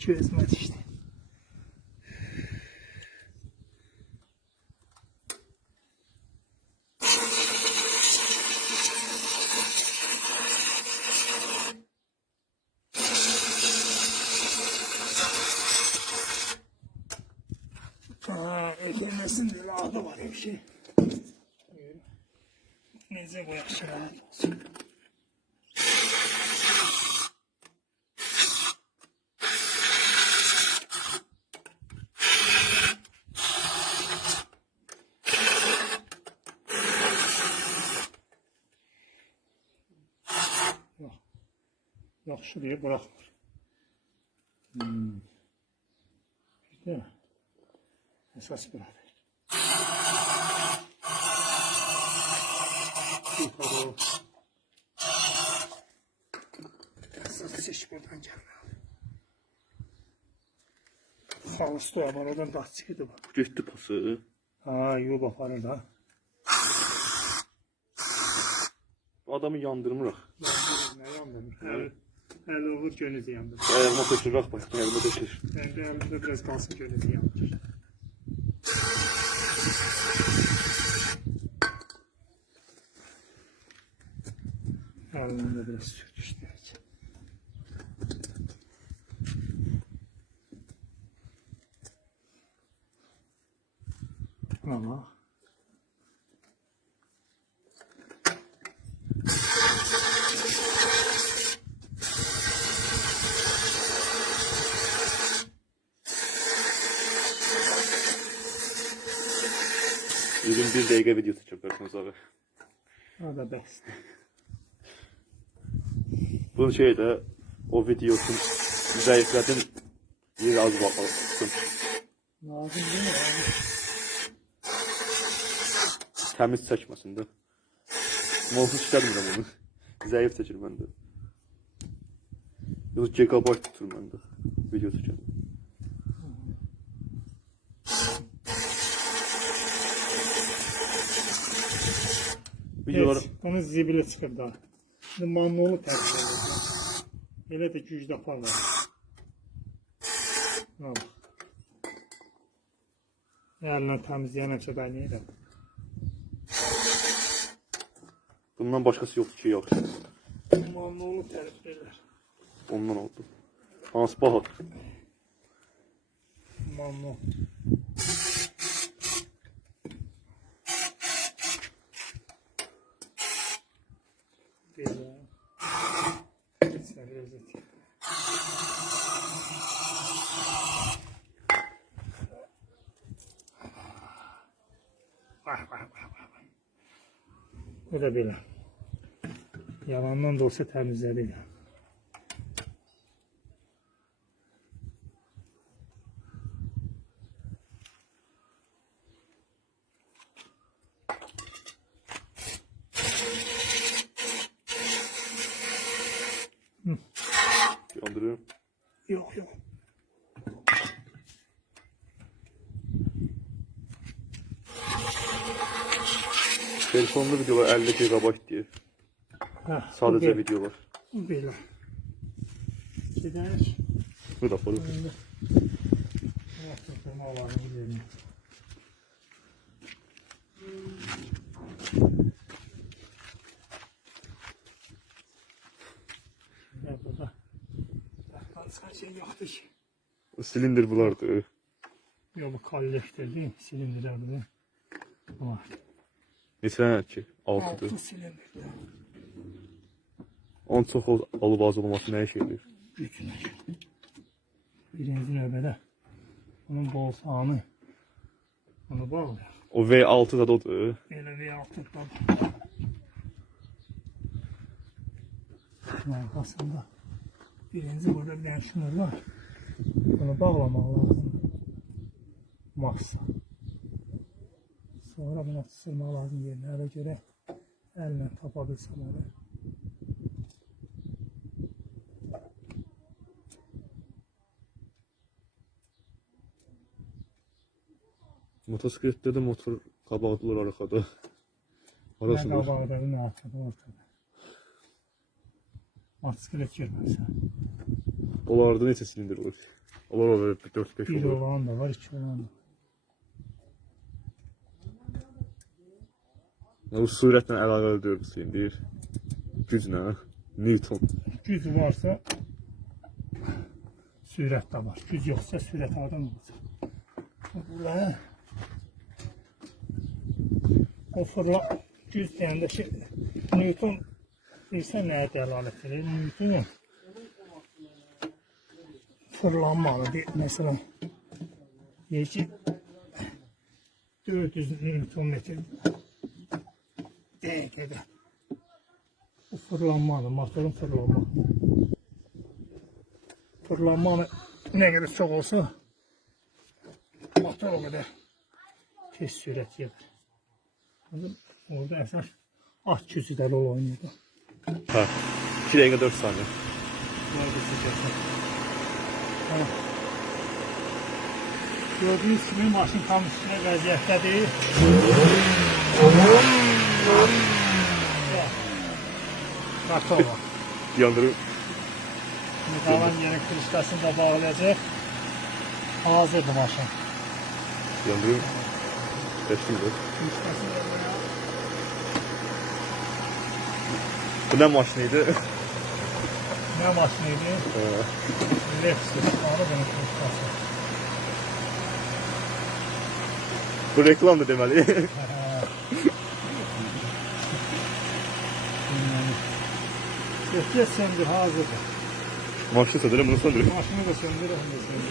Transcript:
Çözmez işte. Ekilmesin diye adı var bir şey. Neyse bu yakışır. Yaxşı diye bırakmır. Değil mi? Esas bırak. Esas çeşit buradan gelmeli. Halısı da var, oradan da çıkıyordu bak. Getdi pası. Ha, yol aparır da. Adamı yandırmırıq. Ne yandırır? Hələ olur gönüzü yandırır. Ayağıma tökülürək bax, ayağıma tökülür. Ben de elimde biraz kalsın gönüzü yandırır. Elimde biraz sürtüştüreceğim. Ama Bugün 1 dəqiqə videosu çəkərsiniz abi. o da best. Bu şeydə o videosun zəiflədim. Bir az baxdım. Lazım değil mi? Təmiz çəkməsin də. Molsuz istəmirəm onu. Zəif çəkir məndə. Yox, gigabayt tutur məndə. Video çəkəm. Videolar Evet, onun zibile çıkıp daha. Şimdi manuolu tercih edeceğim. Hele de güçlü yaparlar. Al. Eline temizleyen hepsi ben yerim. bundan başqası yoxdur ki, yaxşı. Manuolu tercih ederler. Ondan oldu. Hansı bahat? Manuel. Böyle. Sen lezzet. Vah. Bu da böyle. Yalandan da olsa temizledi ya. Yandırıyorum. Yok. Telefonlu videolar 50 GB diye. Heh, Sadece video var. Böyle. Giderik. Bu da falan. Şimdi. Artık Allah'ını gidelim. Ya burada. Başka şey yoktu ki. Silindir bulardı. Yok bu kollektir değil mi? Silindirlerdi. Var. Neçə dənə ki? 6-dır. 6 silindir. Onun çox alıb az olması nəyə şey edir? Gücüne. Birinci növbədə onun bol sağını onu bağlayaq. O V6 da odur. Belə V6 da. Arkasında birinci burada bir dənə şunur var. Bunu bağlamaq lazım. Masa. Sonra buna sırmaq lazım yerlərə görə əllə tapa bilsəm onu. Motosikletdə də motor qabaqdılar arxada. Nə Arası var. qabaqda, nə arxada, ortada. Motosiklet görməlisən. Onlarda neçə silindir olur? Olur 4-5 Bir olur. olan da var, iki olan da var. Bu sürətlə əlaqəli deyil bu şeyin deyir. Güclə, Newton. Güc varsa sürət də var. Güc yoxsa sürət adam olacaq. Burada o fırla güc deyəndə ki, Newton bilsən nəyə dəlalət edir? Newton fırlanmalıdır. Məsələn, deyir ki, 400 Newton metr dəqiqədə. Bu fırlanmalı, motorun fırlanmalı. Fırlanmalı nə qədər çox olsa, motor o qədər tez sürət gedir. Orada əsas at gücü də rol oynayır. Hə. 2 dəqiqə 4 saniyə. Gördüğünüz kimi maşın tam üstüne vəziyyətdədir. Kartova. Yandırım. Şimdi kalan yerin krişkasını da bağlayacaq. Hazırdır maşın. Yandırım. Təşkildir. Krişkasını da buraya. Bu nə maşınıydı? Ne maşınıydı? Lexus. Onu bunun krişkası. Bu reklamdır deməli. Götür söndür hazırdır. Maşın söndürüm, bunu söndürüm. Maşını da söndür. Onu da söndür.